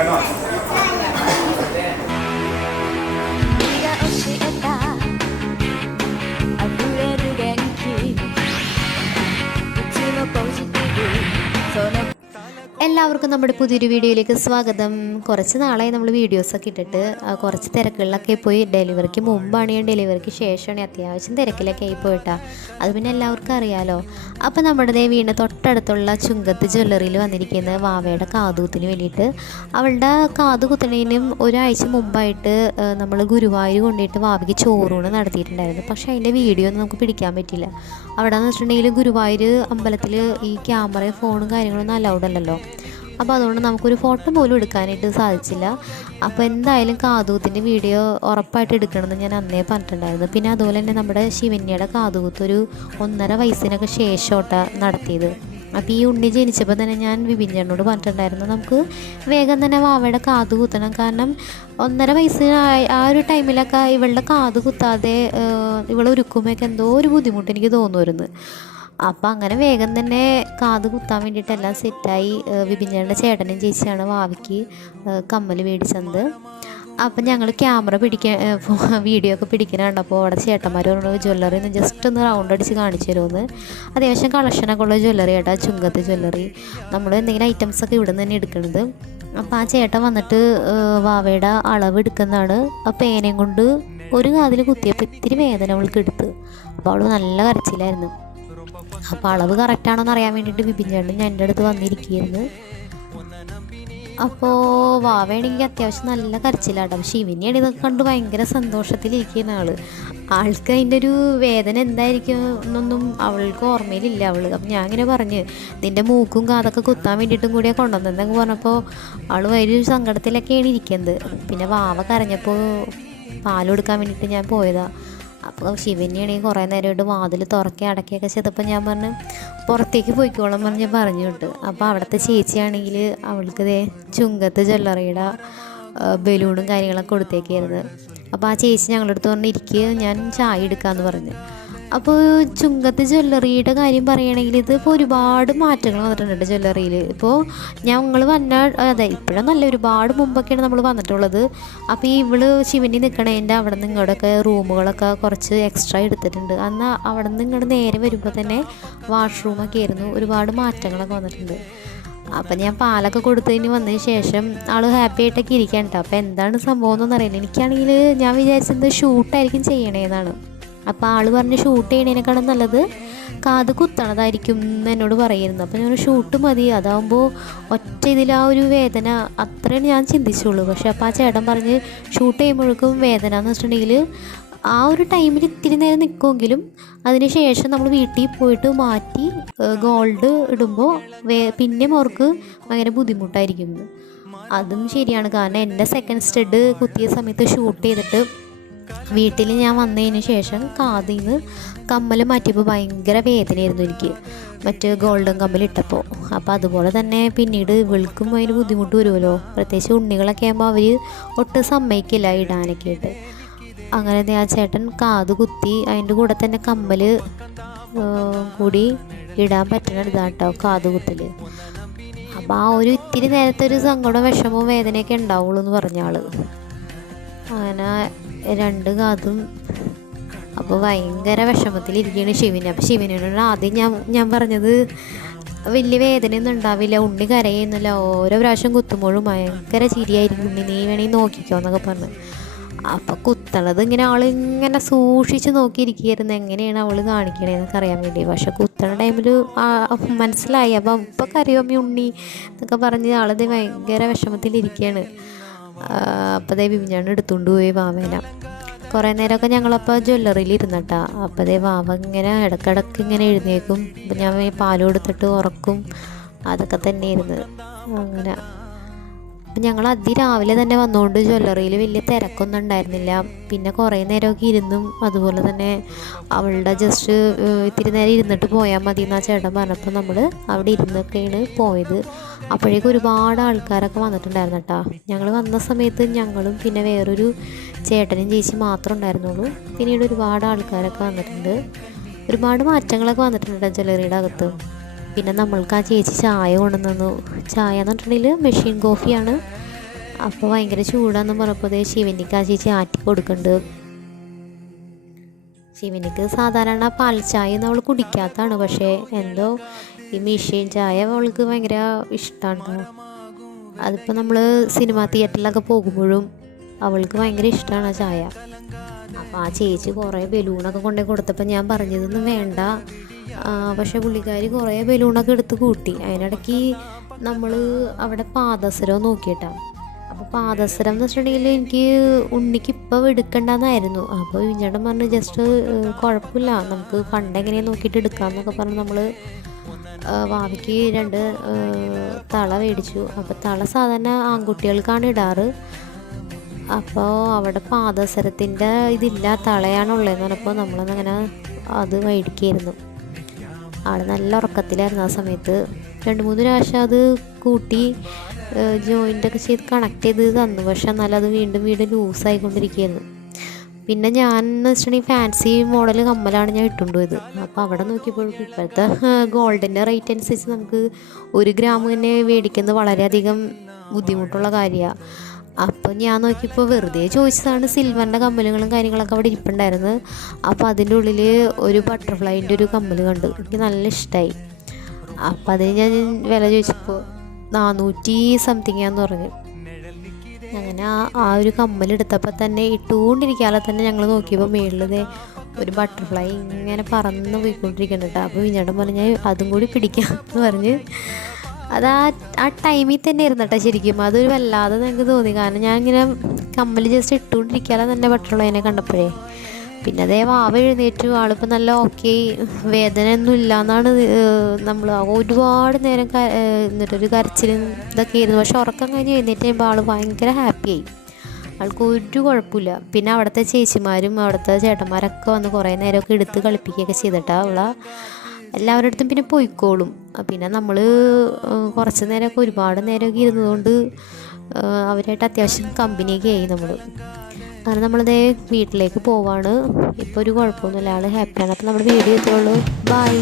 കേട്ടോ എല്ലാവർക്കും നമ്മുടെ പുതിയൊരു വീഡിയോയിലേക്ക് സ്വാഗതം. കുറച്ച് നാളായി നമ്മൾ വീഡിയോസൊക്കെ ഇട്ടിട്ട് കുറച്ച് തിരക്കുകളിലൊക്കെ പോയി ഡെലിവറിക്ക് മുമ്പാണ് ഞാൻ ഡെലിവറിക്ക് ശേഷമാണ് അത്യാവശ്യം തിരക്കിലൊക്കെ ആയി പോയിട്ടാ. അത് പിന്നെ എല്ലാവർക്കും അറിയാലോ. അപ്പോൾ നമ്മുടെ വീണ് തൊട്ടടുത്തുള്ള ചുങ്കത്ത് ജ്വല്ലറിയിൽ വന്നിരിക്കുന്ന വാവയുടെ കാതുകുത്തിന് വേണ്ടിയിട്ട് അവളുടെ കാതു കുത്തണേനും ഒരാഴ്ച മുമ്പായിട്ട് നമ്മൾ ഗുരുവായൂർ കൊണ്ടിട്ട് വാവയ്ക്ക് ചോറൂണ് നടത്തിയിട്ടുണ്ടായിരുന്നു. പക്ഷേ അതിന്റെ വീഡിയോ ഒന്നും നമുക്ക് പിടിക്കാൻ പറ്റില്ല അവിടെ എന്ന് വെച്ചിട്ടുണ്ടെങ്കിൽ ഗുരുവായൂർ അമ്പലത്തിൽ ഈ ക്യാമറയും ഫോണും കാര്യങ്ങളൊന്നും അലൗഡ് അല്ലല്ലോ. അപ്പോൾ അതുകൊണ്ട് നമുക്കൊരു ഫോട്ടോ പോലും എടുക്കാനായിട്ട് സാധിച്ചില്ല. അപ്പോൾ എന്തായാലും കാതുകുത്തിന്റെ വീഡിയോ ഉറപ്പായിട്ട് എടുക്കണമെന്ന് ഞാൻ അന്നേ പറഞ്ഞിട്ടുണ്ടായിരുന്നു. പിന്നെ അതുപോലെ തന്നെ നമ്മുടെ ശിവന്യയുടെ കാതുകുത്ത് ഒരു ഒന്നര വയസ്സിനൊക്കെ ശേഷമോട്ടാണ് നടത്തിയത്. അപ്പോൾ ഈ ഉണ്ണി ജനിച്ചപ്പോൾ തന്നെ ഞാൻ വിപിഞ്ചനോട് പറഞ്ഞിട്ടുണ്ടായിരുന്നു നമുക്ക് വേഗം തന്നെ വാവയുടെ കാത് കുത്തണം. കാരണം ഒന്നര വയസ്സ് ആ- ഒരു ടൈമിലൊക്കെ ഇവളുടെ കാത് കുത്താതെ ഇവളെ ഒരുക്കുമ്പോഴൊക്കെ എന്തോ ഒരു ബുദ്ധിമുട്ട് എനിക്ക് തോന്നുമായിരുന്നു അപ്പം അങ്ങനെ വേഗം തന്നെ കാത് കുത്താൻ വേണ്ടിയിട്ട് എല്ലാം സെറ്റായി വിപിഞ്ചേട്ടന്റെ ചേട്ടനും ചേച്ചിയാണ് വാവിക്ക് കമ്മൽ മേടിച്ചത്. അപ്പം ഞങ്ങൾ ക്യാമറ പിടിക്കാൻ വീഡിയോ ഒക്കെ പിടിക്കാനുണ്ടപ്പോൾ അവിടെ ചേട്ടന്മാർ പറഞ്ഞു ജ്വല്ലറി ഒന്ന് ജസ്റ്റ് ഒന്ന് റൗണ്ട് അടിച്ച് കാണിച്ചു തരുമെന്ന് അത്യാവശ്യം കളക്ഷനൊക്കെ ഉള്ള ജ്വല്ലറി ഏട്ടാ ചുങ്കത്ത് ജ്വല്ലറി. നമ്മൾ എന്തെങ്കിലും ഐറ്റംസ് ഒക്കെ ഇവിടെ നിന്ന് തന്നെ എടുക്കുന്നത് അപ്പോൾ ആ ചേട്ടൻ വന്നിട്ട് വാവയുടെ അളവ് എടുക്കുന്നതാണ്. ആ പേനയും കൊണ്ട് ഒരു കാതിൽ കുത്തിയപ്പോൾ ഇത്തിരി വേദന അവൾക്ക് എടുത്ത്. അപ്പോൾ അവൾ നല്ല കരച്ചിലായിരുന്നു. അപ്പോൾ അളവ് കറക്റ്റാണോന്ന് അറിയാൻ വേണ്ടിട്ട് ബിബിൻ ചേട്ടൻ ഞാൻ എന്റെ അടുത്ത് വന്നിരിക്കുകയായിരുന്നു അപ്പോ വാവയാണെങ്കിൽ അത്യാവശ്യം നല്ല കരച്ചിലാട്ടോ. പക്ഷെ ഇവനെയാണ് ഇതൊക്കെ കണ്ട് ഭയങ്കര സന്തോഷത്തിലിരിക്കുന്ന ആൾ. ആൾക്ക് അതിന്റെ ഒരു വേദന എന്തായിരിക്കും എന്നൊന്നും അവൾക്ക് ഓർമ്മയിലില്ല അവൾ. അപ്പം ഞാൻ ഇങ്ങനെ പറഞ്ഞ് നിന്റെ മൂക്കും കാതൊക്കെ കുത്താൻ വേണ്ടിയിട്ടും കൂടിയാണ് കൊണ്ടുവന്നതെന്നൊക്കെ പറഞ്ഞപ്പോൾ അവൾ വലിയൊരു സങ്കടത്തിലൊക്കെയാണ് ഇരിക്കുന്നത്. പിന്നെ വാവ കരഞ്ഞപ്പോൾ പാൽ കൊടുക്കാൻ വേണ്ടിയിട്ട് ഞാൻ പോയതാ. അപ്പോൾ ശിവനെയാണെങ്കിൽ കുറേ നേരമായിട്ട് വാതിൽ തുറക്കി അടക്കിയൊക്കെ ചെയ്തപ്പോൾ ഞാൻ പറഞ്ഞു പുറത്തേക്ക് പോയിക്കോളാം പറഞ്ഞ് പറഞ്ഞു വിട്ടു. അപ്പോൾ അവിടുത്തെ ചേച്ചിയാണെങ്കിൽ അവൾക്ക് ദേ ചുങ്കത്ത് ജ്വല്ലറിയുടെ ബലൂണും കാര്യങ്ങളൊക്കെ കൊടുത്തേക്കായിരുന്നു. അപ്പോൾ ആ ചേച്ചി ഞങ്ങളുടെ അടുത്ത് പറഞ്ഞ് ഞാൻ ചായ എടുക്കാമെന്ന് പറഞ്ഞു. അപ്പോൾ ചുങ്കത്തെ ജ്വല്ലറിയുടെ കാര്യം പറയുകയാണെങ്കിൽ ഇത് ഇപ്പോൾ ഒരുപാട് മാറ്റങ്ങൾ വന്നിട്ടുണ്ട് ജ്വല്ലറിയിൽ. ഇപ്പോൾ ഞങ്ങൾ വന്ന അതെ ഇപ്പോഴും നല്ല ഒരുപാട് മുമ്പൊക്കെയാണ് നമ്മൾ വന്നിട്ടുള്ളത്. അപ്പോൾ ഈ ഇവൾ ശിവനി നിൽക്കണതിന്റെ അവിടെ നിന്ന് ഇങ്ങോട്ടൊക്കെ റൂമുകളൊക്കെ കുറച്ച് എക്സ്ട്രാ എടുത്തിട്ടുണ്ട്. അന്ന് അവിടെ നിന്ന് ഇങ്ങോട്ട് നേരെ വരുമ്പോൾ തന്നെ വാഷ്റൂമൊക്കെ ആയിരുന്നു. ഒരുപാട് മാറ്റങ്ങളൊക്കെ വന്നിട്ടുണ്ട്. അപ്പം ഞാൻ പാലൊക്കെ കൊടുത്തതിന് വന്നതിന് ശേഷം ആൾ ഹാപ്പി ആയിട്ടൊക്കെ ഇരിക്കാൻ കേട്ടോ അപ്പോൾ എന്താണ് സംഭവം എന്നൊന്നും അറിയില്ല. എനിക്കാണെങ്കിൽ ഞാൻ വിചാരിച്ചത് ഷൂട്ടായിരിക്കും ചെയ്യണേന്നാണ്. അപ്പോൾ ആൾ പറഞ്ഞ് ഷൂട്ട് ചെയ്യണേനേക്കാളും നല്ലത് കാത് കുത്തണതായിരിക്കും എന്ന് എന്നോട് പറയുന്നത് അപ്പോൾ ഞാൻ ഷൂട്ട് മതി. അതാകുമ്പോൾ ഒറ്റ ഇതിൽ ആ ഒരു വേദന. അത്രയും ഞാൻ ചിന്തിച്ചുള്ളൂ. പക്ഷെ അപ്പോൾ ആ ചേട്ടൻ പറഞ്ഞ് ഷൂട്ട് ചെയ്യുമ്പോഴേക്കും വേദന എന്ന് വെച്ചിട്ടുണ്ടെങ്കിൽ ആ ഒരു ടൈമിൽ ഇത്തിരി നേരം നിൽക്കുമെങ്കിലും അതിന് ശേഷം നമ്മൾ വീട്ടിൽ പോയിട്ട് മാറ്റി ഗോൾഡ് ഇടുമ്പോൾ വേ പിന്നെയും അവർക്ക് ഭയങ്കര ബുദ്ധിമുട്ടായിരിക്കും. അതും ശരിയാണ്. കാരണം എന്റെ സെക്കൻഡ് സ്റ്റഡ് കുത്തിയ സമയത്ത് ഷൂട്ട് ചെയ്തിട്ട് വീട്ടിൽ ഞാൻ വന്നതിന് ശേഷം കാതിൽ നിന്ന് കമ്മൽ മാറ്റിയപ്പോൾ ഭയങ്കര വേദനയായിരുന്നു എനിക്ക്. മറ്റ് ഗോൾഡൻ കമ്മൽ ഇട്ടപ്പോൾ അപ്പോൾ അതുപോലെ തന്നെ പിന്നീട് ഇവൾക്കും അതിന് ബുദ്ധിമുട്ട് വരുമല്ലോ. പ്രത്യേകിച്ച് ഉണ്ണികളൊക്കെ ആകുമ്പോൾ അവർ ഒട്ടും സമ്മതിക്കില്ല ഇടാനൊക്കെ ആയിട്ട്. അങ്ങനെ ആ ചേട്ടൻ കാത് കുത്തി അതിന്റെ കൂടെ തന്നെ കമ്മൽ കൂടി ഇടാൻ പറ്റണ ഇതാട്ടോ കാത് കുത്തൽ അപ്പോൾ ആ ഒരു ഇത്തിരി നേരത്തെ ഒരു സങ്കടം വിഷമവും വേദനയൊക്കെ ഉണ്ടാവുള്ളൂ എന്ന് പറഞ്ഞ ആൾ അങ്ങനെ രണ്ട് കാതും. അപ്പോൾ ഭയങ്കര വിഷമത്തിലിരിക്കുകയാണ് ശിവന് അപ്പോൾ ശിവനോട് ആദ്യം ഞാൻ ഞാൻ പറഞ്ഞത് വലിയ വേദനയൊന്നും ഉണ്ടാവില്ല ഉണ്ണി കരയുന്നില്ല. ഓരോ പ്രാവശ്യം കുത്തുമ്പോഴും ഭയങ്കര ചിരിയായിരിക്കും. ഉണ്ണി നീ വേണമെങ്കിൽ നോക്കിക്കോ എന്നൊക്കെ പറഞ്ഞു. അപ്പോൾ കുത്തണത് ഇങ്ങനെ ആൾ ഇങ്ങനെ സൂക്ഷിച്ച് നോക്കിയിരിക്കുകയായിരുന്നു. എങ്ങനെയാണ് അവൾ കാണിക്കണേന്നൊക്കെ അറിയാൻ വേണ്ടി. പക്ഷെ കുത്തണ ടൈമിൽ മനസ്സിലായി. അപ്പം ഇപ്പം കരയോമി ഉണ്ണി എന്നൊക്കെ പറഞ്ഞ് ആളത് ഭയങ്കര വിഷമത്തിലിരിക്കുകയാണ്. അപ്പോൾ ദേ വിഞ്ഞാണ് എടുത്തുകൊണ്ട് പോയി വാവേന കുറേ നേരമൊക്കെ ഞങ്ങളപ്പോൾ ജ്വല്ലറിയിൽ ഇരുന്നട്ടാ അപ്പോൾ ദേ വാവ ഇങ്ങനെ ഇടക്കിടക്ക് ഇങ്ങനെ എഴുന്നേക്കും. അപ്പം ഞാൻ പാൽ കൊടുത്തിട്ട് ഉറക്കും. അതൊക്കെ തന്നെ തന്നെയായിരുന്നു. അങ്ങനെ. അപ്പം ഞങ്ങൾ അതിരാവിലെ തന്നെ വന്നുകൊണ്ട് ജ്വല്ലറിയിൽ വലിയ തിരക്കൊന്നും ഉണ്ടായിരുന്നില്ല. പിന്നെ കുറേ നേരമൊക്കെ ഇരുന്നും അതുപോലെ തന്നെ അവളുടെ ജസ്റ്റ് ഇത്തിരി നേരം ഇരുന്നിട്ട് പോയാൽ മതി എന്നാ ചേട്ടൻ പറഞ്ഞപ്പോൾ നമ്മൾ അവിടെ ഇരുന്നൊക്കെയാണ് പോയത്. അപ്പോഴേക്കും ഒരുപാട് ആൾക്കാരൊക്കെ വന്നിട്ടുണ്ടായിരുന്നു കേട്ടോ. ഞങ്ങൾ വന്ന സമയത്ത് ഞങ്ങളും പിന്നെ വേറൊരു ചേട്ടനും ചേച്ചി മാത്രം ഉണ്ടായിരുന്നുള്ളൂ. പിന്നീട് ഒരുപാട് ആൾക്കാരൊക്കെ വന്നിട്ടുണ്ട്. ഒരുപാട് മാറ്റങ്ങളൊക്കെ വന്നിട്ടുണ്ട് ജ്വല്ലറിയുടെ അകത്ത്. പിന്നെ നമ്മൾക്ക് ആ ചേച്ചി ചായ കൊണ്ടുവന്നു. ചായ എന്ന് പറഞ്ഞിട്ടുണ്ടെങ്കിൽ മെഷീൻ കോഫിയാണ് അപ്പോൾ ഭയങ്കര ചൂടാന്ന് പറഞ്ഞപ്പോൾ ശിവനിക്ക് ആ ചേച്ചി ആറ്റി കൊടുക്കുന്നുണ്ട്. ശിവനിക്ക് സാധാരണ പാൽ ചായ ഒന്നും അവൾ കുടിക്കാത്തതാണ്. പക്ഷേ എന്തോ ഈ മെഷീൻ ചായ അവൾക്ക് ഭയങ്കര ഇഷ്ടമാണ് അതിപ്പോൾ നമ്മൾ സിനിമ തിയേറ്ററിലൊക്കെ പോകുമ്പോഴും അവൾക്ക് ഭയങ്കര ഇഷ്ടമാണ് ആ ചായ. അപ്പോൾ ആ ചേച്ചി കുറേ ബലൂണൊക്കെ കൊണ്ടു കൊടുത്തപ്പോൾ ഞാൻ പറഞ്ഞതൊന്നും വേണ്ട. പക്ഷെ പുള്ളിക്കാരി കുറേ ബലൂണൊക്കെ എടുത്ത് കൂട്ടി. അതിനിടയ്ക്ക് നമ്മൾ അവിടെ പാദസരം നോക്കിയിട്ടാണ് അപ്പോൾ പാദസരം എന്ന് വെച്ചിട്ടുണ്ടെങ്കിൽ എനിക്ക് ഉണ്ണിക്ക് ഇപ്പോൾ എടുക്കണ്ടെന്നായിരുന്നു. അപ്പോൾ വിഞ്ഞേട്ടൻ പറഞ്ഞു ജസ്റ്റ് കുഴപ്പമില്ല. നമുക്ക് ഫണ്ട് എങ്ങനെയാണ് നോക്കിയിട്ട് എടുക്കാമെന്നൊക്കെ പറഞ്ഞ് നമ്മൾ വാവിക്ക് രണ്ട് തള മേടിച്ചു. അപ്പോൾ തള സാധാരണ ആൺകുട്ടികൾക്കാണ് ഇടാറ്. അപ്പോൾ അവിടെ പാദസരത്തിന്റെ ഇതില്ല തളയാണുള്ളതെന്ന് പറഞ്ഞപ്പോൾ നമ്മളെന്നങ്ങനെ അത് മേടിക്കായിരുന്നു ആൾ നല്ല ഉറക്കത്തിലായിരുന്നു ആ സമയത്ത്. രണ്ട് മൂന്ന് പ്രാവശ്യം അത് കൂട്ടി ജോയിന്റ് ഒക്കെ ചെയ്ത് കണക്ട് ചെയ്ത് തന്നു. പക്ഷെ എന്നാലും അത് വീണ്ടും വീണ്ടും ലൂസായിക്കൊണ്ടിരിക്കുകയായിരുന്നു പിന്നെ ഞാൻ എന്ന് വെച്ചിട്ടുണ്ടെങ്കിൽ ഫാൻസി മോഡൽ കമ്മലാണ് ഞാൻ ഇട്ടുകൊണ്ട് പോയത് അപ്പോൾ അവിടെ നോക്കിയപ്പോൾ ഇപ്പോഴത്തെ ഗോൾഡിന്റെ റേറ്റ് അനുസരിച്ച് നമുക്ക് ഒരു ഗ്രാം തന്നെ മേടിക്കുന്നത് വളരെയധികം ബുദ്ധിമുട്ടുള്ള കാര്യമാണ്. അപ്പോൾ ഞാൻ നോക്കിയപ്പോൾ വെറുതെ ചോദിച്ചതാണ് സിൽവറിന്റെ കമ്മലുകളും കാര്യങ്ങളൊക്കെ അവിടെ ഇരിപ്പുണ്ടായിരുന്നു അപ്പോൾ അതിന്റെ ഉള്ളിൽ ഒരു ബട്ടർഫ്ലൈന്റെ ഒരു കമ്മൽ കണ്ടു. എനിക്ക് നല്ല ഇഷ്ടമായി അപ്പോൾ അതിന് ഞാൻ വില ചോദിച്ചപ്പോൾ നാനൂറ്റി സംതിങ് ആന്ന് പറഞ്ഞു. അങ്ങനെ ആ ആ ഒരു കമ്മലെടുത്തപ്പോൾ തന്നെ ഇട്ടുകൊണ്ടിരിക്കാതെ തന്നെ ഞങ്ങൾ നോക്കിയപ്പോൾ മേളിൽ ഒരു ബട്ടർഫ്ലൈ ഇങ്ങനെ പറന്ന് പോയിക്കൊണ്ടിരിക്കുന്നുണ്ട്. അപ്പോൾ വിഞ്ഞാടം പറഞ്ഞു അതും കൂടി പിടിക്കാം എന്ന് പറഞ്ഞ് അത് ആ ആ ടൈമിൽ തന്നെ ഇരുന്നു കേട്ടോ ശരിക്കും. അതൊരു വല്ലാതെ എനിക്ക് തോന്നി. കാരണം ഞാൻ ഇങ്ങനെ കമ്മൽ ജസ്റ്റ് ഇട്ടുകൊണ്ടിരിക്കാതെ തന്നെ പറ്റുള്ളൂ എന്നെ കണ്ടപ്പോഴേ. പിന്നെ അതേ വാവ എഴുന്നേറ്റു. ആളിപ്പോൾ നല്ല ഓക്കെ വേദനയൊന്നും ഇല്ല എന്നാണ് നമ്മൾ ഒരുപാട് നേരം എന്നിട്ടൊരു കരച്ചിലും ഇതൊക്കെ ആയിരുന്നു. പക്ഷെ ഉറക്കം കഴിഞ്ഞ് എഴുന്നേറ്റ് കഴിയുമ്പോൾ ആൾ ഭയങ്കര ഹാപ്പിയായി ആൾക്ക് ഒരു കുഴപ്പമില്ല. പിന്നെ അവിടുത്തെ ചേച്ചിമാരും അവിടുത്തെ ചേട്ടന്മാരൊക്കെ വന്ന് കുറേ നേരമൊക്കെ എടുത്ത് കളിപ്പിക്കുകയൊക്കെ ചെയ്തിട്ടാണ് അവളെ. എല്ലാവരുടെ പിന്നെ പോയിക്കോളും. പിന്നെ നമ്മൾ കുറച്ച് നേരമൊക്കെ ഒരുപാട് നേരമൊക്കെ ഇരുന്നതുകൊണ്ട് അവരായിട്ട് അത്യാവശ്യം കമ്പനിയൊക്കെ ആയി നമ്മൾ അങ്ങനെ നമ്മളിതേ വീട്ടിലേക്ക് പോവാണ്. ഇപ്പോൾ ഒരു കുഴപ്പമൊന്നുമില്ല. ആൾ ഹാപ്പിയാണ് അപ്പോൾ നമ്മുടെ വീഡിയോ എത്തുള്ളൂ ബൈ